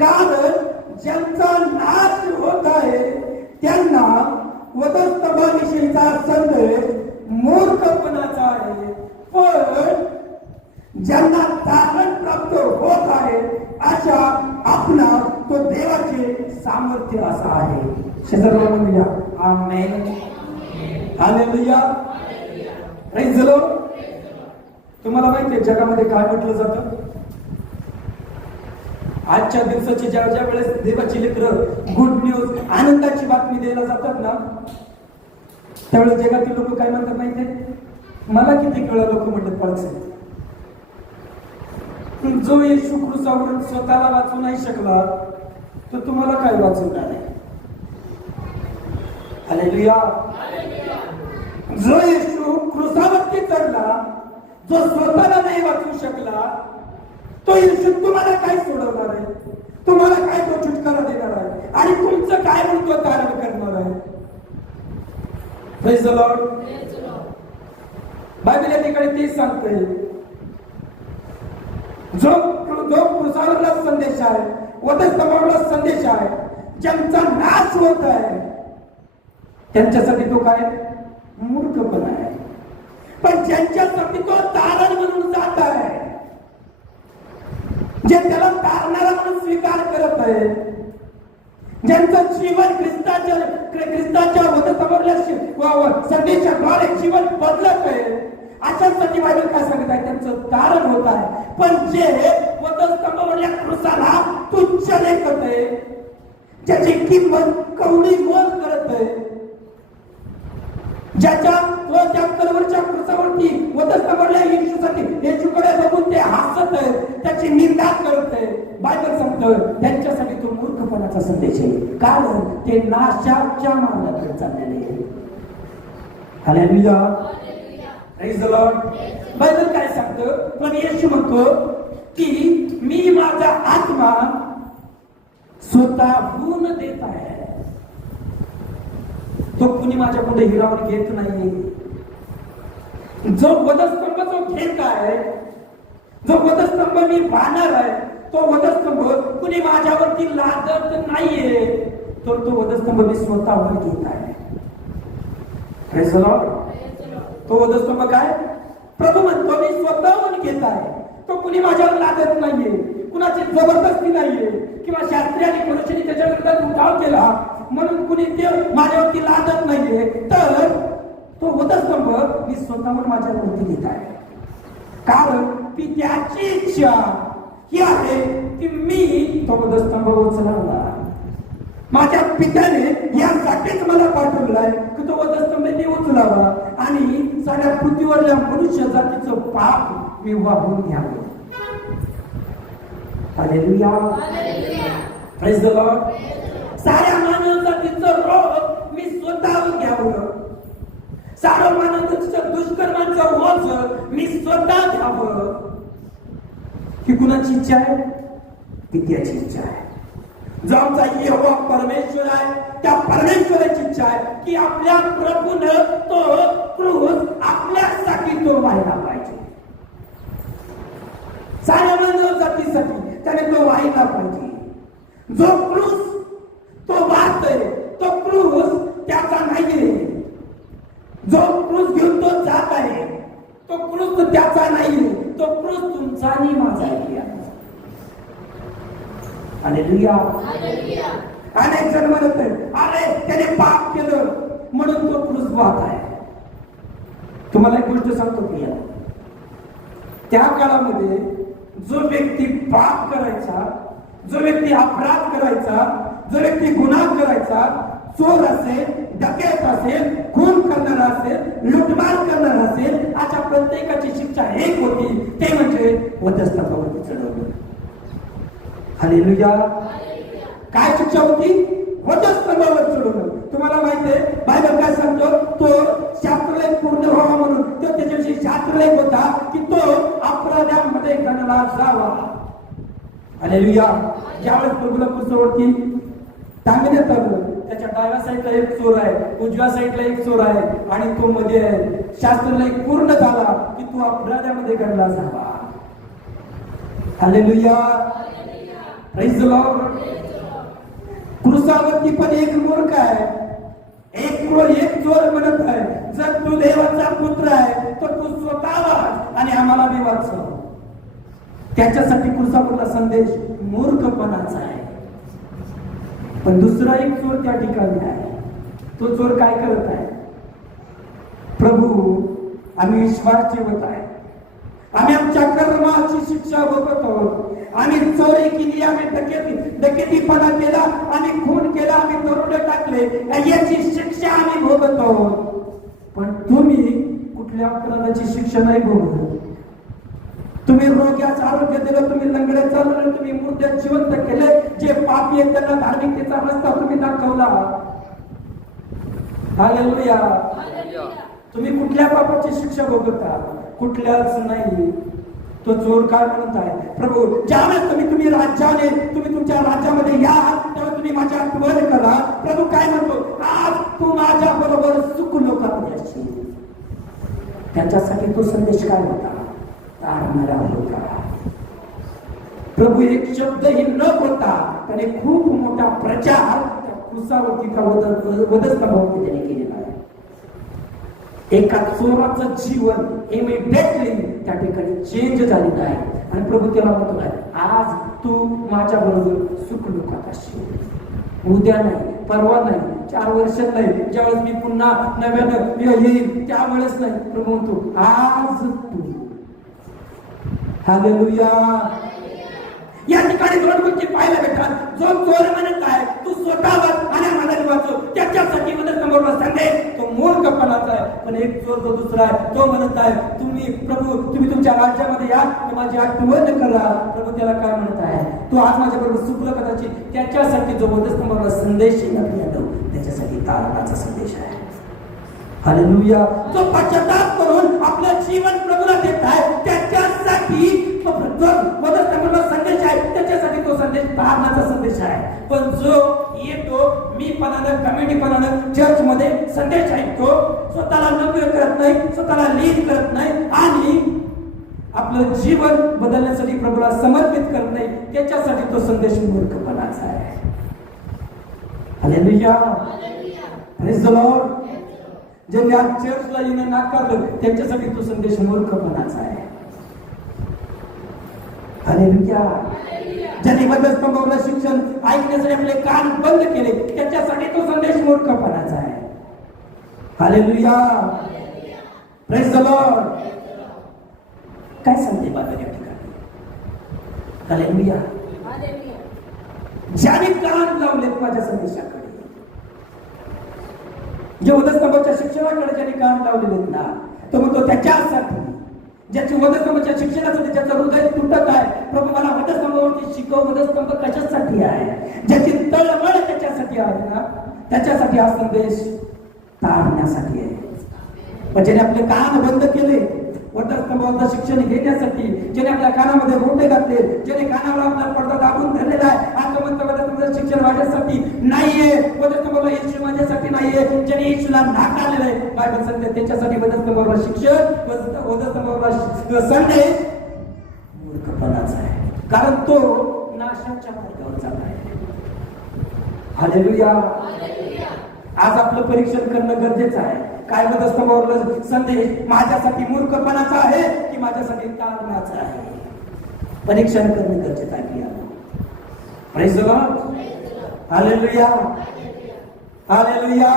कारण ज्यांचा नाश होत आहे त्यांना वधस्तंभाविषयीचा संदेश मूर्खपणाचा आहे, पण ज्यांना तारण प्राप्त होत आहे अशा आपला तो देवाचे सामर्थ्य असा आहे. शेजारी म्हणूया आमेन, हालेलुया, प्रेज द लॉर्ड. तुम्हाला माहिती आहे जगामध्ये काय म्हटलं जातं? आजच्या दिवसाची ज्या वेळेस देवाची लेकरं गुड न्यूज, आनंदाची बातमी द्यायला जातात ना, त्यावेळेस जगातील लोक काय म्हणतात माहितीये? मला किती वेळा लोक म्हणतात पळसे, जो येशू क्रूसावरून स्वतःला वाचू नाही शकला तर तुम्हाला काय वाचवणार आहे? हालेलुया. जो येशू क्रूसावरती चढला, जो स्वतःला नाही वाचू शकला, तो येशू तुम्हाला काय सोडवणार आहे? तुम्हाला काय तो छुटकारा देणार आहे? आणि तुमचं काय म्हणतो तारण करणार आहे? Praise the Lord. बायबल या ठिकाणी तेच सांगते, जो क्रूसावरला संदेश आहे, वधस्तंभावरला संदेश आहे, ज्यांचा नाश होत आहे त्यांच्यासाठी तो काय मूर्खपणा आहे, पण ज्यांच्यासाठी तो तारण म्हणून जात आहे, जे त्याला तारणारा म्हणून स्वीकार करत आहे, ज्यांचं जीवन ख्रिस्ताच्या वधस्तंभावरल्या संदेशाद्वारे जीवन बदलत आहे, अशासाठी बायबल काय सांगत आहे? त्यांचं तारण होत आहे. पण जे वधस्तंभावरल्या क्रूसाला तुच्छ लेखत आहे, ज्याची किंमत कवडी मोल करत आहे, ज्याच्या कलवरच्या क्रूसावरती वधस्तंभावरल्या येशूकडे बघून ते हसत आहे, त्याची निंदा करत आहे, बायबल सांगतं त्यांच्यासाठी तो मूर्खपणाचा संदेश आहे, कारण ते नाशाच्या मार्गाकडे चाललेले आहे. Hallelujah, praise the Lord. Bible काय सांगतं? पण येशू म्हणतो की मी माझा आत्मा स्वतःहून देत आहे, तो कुणी माझ्याकडे हिरावून घेत नाही. जो वधस्तंभ जो घेत आहे, जो वधस्तंभ मी पाहणार आहे, तो वधस्तंभ कुणी माझ्यावरती लादत नाहीये, तर तो वधस्तंभ मी स्वतःवर घेत आहे. Praise the Lord. तो वधस्तंभ काय? प्रभू म्हणतो मी स्वतःहून घेत आहे, तो कुणी माझ्यावर लादत नाहीये, कुणाची जबरदस्ती नाहीये, किंवा शास्त्री आणि पुरुषांनी त्याच्या विरोधात उठाव केला म्हणून कुणी ते माझ्यावरती लादत नाहीये, तर तो वधस्तंभ मी स्वतःहून माझ्यावरती घेत आहे, कारण ती त्याची इच्छा ही आहे की मी तो वधस्तंभ उचलावा. माझ्या पित्याने यासाठीच मला पाठवलाय की तो वधस्तंभ मी उचलावा आणि सगळ्या पृथ्वीवरल्या मनुष्य जातीचं पाप मी वाहून घ्यावं. Hallelujah, praise the Lord. साऱ्या मानव जातीचं रोग मी स्वतःवर घ्यावं, सारं मानव जातीच्या दुष्कर्मांचं ओझ मी स्वतः घ्यावं. ही कुणाची इच्छा आहे? पित्याची इच्छा आहे. जो आमचा यहोवा परमेश्वर आहे, त्या परमेश्वराची इच्छा आहे की आपल्या प्रभूने तो क्रूस आपल्यासाठी तो व्हायला पाहिजे, साऱ्या मानव जातीसाठी त्याने तो व्हायला पाहिजे. जो क्रूस तो वाचतोय, तो क्रूस त्याचा नाहीये, जो क्रूस घेऊन तो जात आहे, तो क्रूस त्याचा नाहीये, तो क्रूस तुमचा आणि माझा आहे. हालेलुया. अनेक जण म्हणत अरे त्याने पाप केलं म्हणून तो क्रूस वाहत आहे. तुम्हाला एक गोष्ट सांगतो की त्या काळामध्ये जो व्यक्ती पाप करायचा, जो व्यक्ती अपराध करायचा, जो व्यक्ती गुन्हा करायचा, चोर असेल, डकैत असेल, खून करणारा असेल, लुटमार करणारा असेल, अशा प्रत्येकाची शिक्षा एक होती, ते म्हणजे वधस्तंभावरती चढवलं. हालेलुया. काय शिक्षा होती? वधस्तंभावर चढवलं. तुम्हाला माहिती आहे बायबल काय सांगतो? तो शास्त्रलेख पूर्ण व्हावा म्हणून तो त्याच्याविषयी शास्त्रलेख होता की तो अपराध्यामध्ये गणला जावा. हालेलुया. ज्यावेळेस प्रभूला क्रूसावरती टांगण्यात आलं, त्याच्या डाव्या साईडला एक चोर आहे, उजव्या साईडला एक चोर आहे आणि तो मध्ये आहे. शास्त्रलेख पूर्ण झाला की तो अपराध्यामध्ये गणला जावा. हालेलुया. Praise the Lord. क्रूसावरती पण एक मूर्ख आहे, एक चोर म्हणत आहे, जर तू देवाचा पुत्र आहे तर तू स्वतः वाच आणि आम्हाला बी वाचव. त्याच्यासाठी क्रूसावरला संदेश मूर्खपणाचा आहे. पण दुसरा एक चोर त्या ठिकाणी आहे. तो चोर काय करत आहे? प्रभू, आम्ही विश्वास ठेवत आहे, आम्ही आमच्या कर्माची शिक्षा भोगत आहोत, आम्ही चोरी केली, आम्ही डकेतीपणा केला, आम्ही खून केला, आम्ही दरोडे टाकले, याची शिक्षा आम्ही भोगत आहोत. पण तुम्ही कुठल्या अपराधाची शिक्षा नाही भोगत. तुम्ही रोग्याचं आरोग्य दिलं, तुम्ही लंगडे चालवले, तुम्ही मुर्द्या जिवंत केले, जे पापी आहेत त्यांना धार्मिकतेचा रस्ता तुम्ही दाखवला. हालेलुया. तुम्ही कुठल्या पापाची शिक्षा भोगता? कुठल्याच नाही. तो चोर काय म्हणत आहे? प्रभू, ज्यावेळेस तुम्ही राज्याने तुम्ही तुमच्या राज्यामध्ये या तेव्हा तुम्ही माझ्या आठवण करा. प्रभू काय म्हणतो? आज तू माझ्या बरोबर सुख लोकांमध्ये असशील. त्याच्यासाठी तो संदेश काय होता? तारणारा होता. प्रभू एक शब्दही न बोलता त्याने खूप मोठा प्रचार त्या क्रूसावरती वधस्तंभावरती त्याने केलेला आहे. एका चोराचं जीवन इमिडिएटली त्या ठिकाणी चेंज झालेलं आहे. आणि प्रभू त्याला म्हणतो आहे, आज तू माझ्या बरोबर सुख लोकात असशील. उद्या नाही, परवा नाही, 4 वर्षात नाही, ज्यावेळेस मी पुन्हा नव्यानं येईल त्यावेळेस नाही. प्रभू म्हणतो आज तू. हालेलुया. या ठिकाणी 2 गोष्टी पाहायला भेटतात. जो चोर म्हणत आहे तू स्वतःवर आणि आम्हाला वाचव, त्याच्यासाठी वधस्तंभावर संदेश तो मूर्खपणाचा आहे. पण एक चोर जो दुसरा आहे तो म्हणत आहे, तुम्ही प्रभू तुम्ही तुमच्या राज्यामध्ये या, माझी आठवण करा. प्रभू त्याला काय म्हणत आहे? तू आज माझ्या बरोबर सुखलं कदाचित. त्याच्यासाठी जो वधस्तंभावर संदेश त्याच्यासाठी तारणाचा संदेश आहे. हालेलुया. जो पश्चाताप करून आपलं जीवन प्रभूला देत आहे त्याच्यासाठी वधस्तंभावर संदेश आहे. त्याच्यासाठी तो संदेश तारणाचा संदेश आहे. पण जो येतो मी पणानं कमिटीपणानं चर्च मध्ये संदेश ऐकतो, स्वतःला नव्य करत नाही, स्वतःला लीड करत नाही आणि आपलं जीवन बदलण्यासाठी प्रभूला समर्पित करत नाही, त्याच्यासाठी तो संदेश मूर्खपणाचा आहे. हालेलुया. Praise the Lord. ज्यांनी आज चर्चला येणं नाकारलं त्यांच्यासाठी तो संदेश मूर्खपणाचा आहे. हालेलुया. ज्यांनी वधस्तंभावरलं शिक्षण ऐकण्यासाठी आपले कान बंद केले त्याच्यासाठी तो संदेश मूर्खपणाचा आहे. हालेलुया. Praise the Lord. काय सांगते बाबा या ठिकाणी? हालेलुया. ज्याने कान लावलेत माझ्या संदेशाकडे, जे वधस्तंभाच्या शिक्षणाकडे ज्याने कान लावलेले ना, तो म्हणतो त्याच्यासाठी ज्याची वधस्तंभाच्या शिक्षणासाठी ज्याचं हृदय तुटत आहे, प्रभू मला वधस्तंभावरती शिकव. वधस्तंभ कशासाठी आहे? ज्याची तळमळ त्याच्यासाठी आहे ना, त्याच्यासाठी हा संदेश तारण्यासाठी आहे. पण ज्याने आपले कान बंद केले वधस्तंभावरचं शिक्षण घेण्यासाठी, ज्याने आपल्या कानामध्ये रोटे घातले, ज्याने कानावर आपला पडदा दाबून धरलेला आहे, आज म्हणतो वधस्तंभाचं शिक्षण माझ्यासाठी नाहीये, वधस्तंभाला येशू माझ्यासाठी नाहीये, ज्याने येशूला नाकारलेलं आहे, बायबल सांगते त्याच्यासाठी वधस्तंभावर शिक्षण, वधस्तंभावर संदेश मूर्खपणाचा आहे. कारण तो नाशाच्या मार्गावर चालला आहे. हालेलुया. आज आपलं परीक्षण करणं गरजेचं आहे. काय वधस्तंभावरला संदेश माझ्यासाठी मूर्खपणाचा आहे की माझ्यासाठी तारणाचा आहे? परीक्षण करणे गरजेचं आहे. Praise the Lord. Hallelujah. Hallelujah.